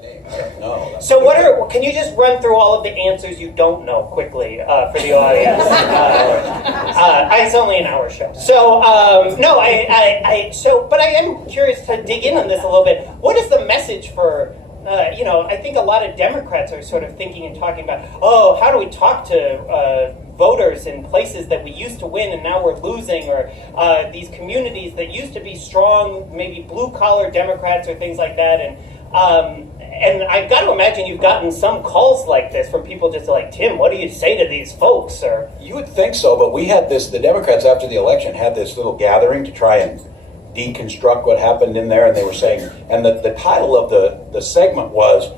my name. I don't know. So can you just run through all of the answers you don't know quickly for the audience? It's only an hour show. So, but I am curious to dig in on this a little bit. What is the message for, I think a lot of Democrats are sort of thinking and talking about, how do we talk to voters in places that we used to win and now we're losing, or these communities that used to be strong, maybe blue-collar Democrats or things like that. And I've got to imagine you've gotten some calls like this from people just like, Tim, what do you say to these folks? Or you would think so, but we had the Democrats after the election had this little gathering to try and deconstruct what happened in there, and they were saying, and the title of the segment was,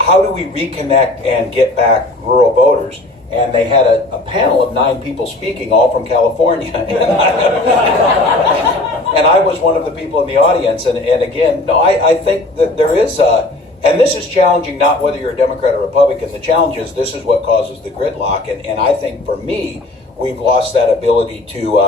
how do we reconnect and get back rural voters? And they had a panel of 9 people speaking, all from California. And I was one of the people in the audience. And again, no, I think that there is and this is challenging not whether you're a Democrat or Republican. The challenge is this is what causes the gridlock. And I think for me, we've lost that ability to,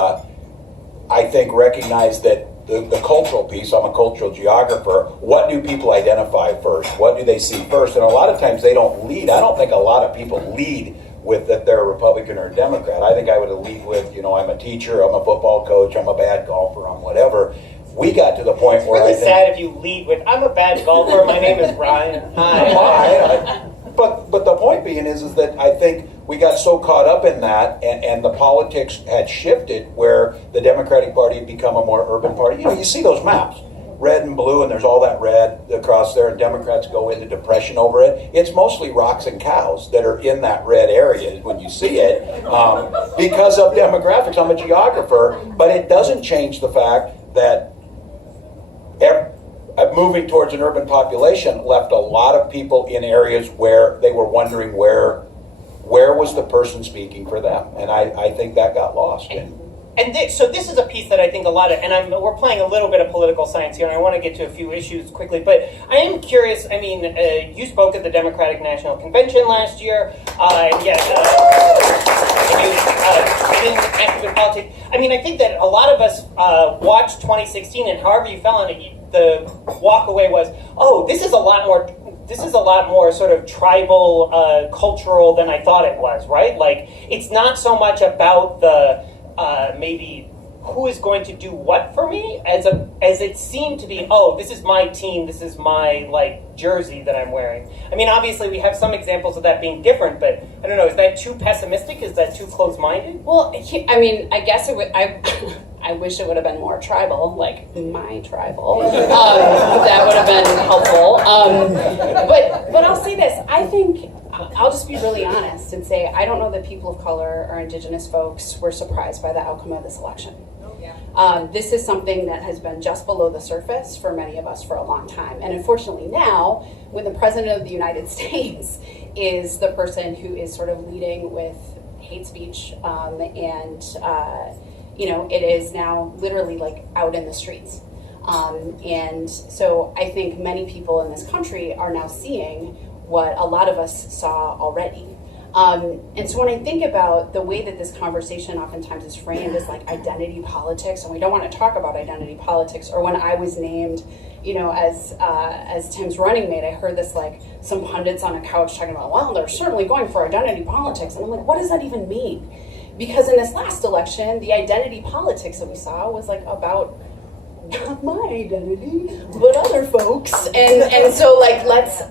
I think, recognize that the cultural piece, I'm a cultural geographer, what do people identify first? What do they see first? And a lot of times they don't lead. I don't think a lot of people lead with that they're a Republican or a Democrat. I think I would lead with, I'm a teacher, I'm a football coach, I'm a bad golfer, I'm whatever. We got to the point where it's really sad if you lead with, I'm a bad golfer, my name is Brian. Hi. But the point being is that I think we got so caught up in that, and the politics had shifted where the Democratic Party had become a more urban party. You see those maps, red and blue, and there's all that red across there, and Democrats go into depression over it. It's mostly rocks and cows that are in that red area when you see it, because of demographics. I'm a geographer, but it doesn't change the fact that moving towards an urban population left a lot of people in areas where they were wondering where was the person speaking for them, and I think that got lost. So this is a piece that I think a lot of, and we're playing a little bit of political science here, and I want to get to a few issues quickly, but I am curious, you spoke at the Democratic National Convention last year, and you been active in politics. I think that a lot of us watched 2016, and however you felt on it, the walk away was, this is a lot more sort of tribal, cultural than I thought it was, right? Like, it's not so much about the maybe who is going to do what for me, as it seemed to be, this is my team, this is my jersey that I'm wearing. Obviously we have some examples of that being different, but I don't know, is that too pessimistic? Is that too close-minded? Well, I guess it would, I wish it would have been more tribal, like my tribal. That would have been helpful. But I'll say this, I think, I'll just be really honest and say I don't know that people of color or indigenous folks were surprised by the outcome of this election. This is something that has been just below the surface for many of us for a long time. And unfortunately now, when the President of the United States is the person who is sort of leading with hate speech it is now literally out in the streets. And so I think many people in this country are now seeing what a lot of us saw already. And so when I think about the way that this conversation oftentimes is framed as identity politics, and we don't want to talk about identity politics, or when I was named, as Tim's running mate, I heard this some pundits on a couch talking about, well, they're certainly going for identity politics. And I'm like, what does that even mean? Because in this last election, the identity politics that we saw was about not my identity, but other folks, and so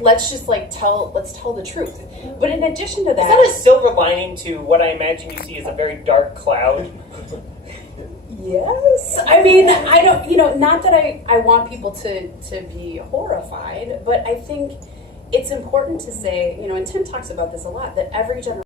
let's just tell the truth. But in addition to that, is that a silver lining to what I imagine you see as a very dark cloud? Yes, I don't, not that I want people to be horrified, but I think it's important to say, and Tim talks about this a lot, that every generation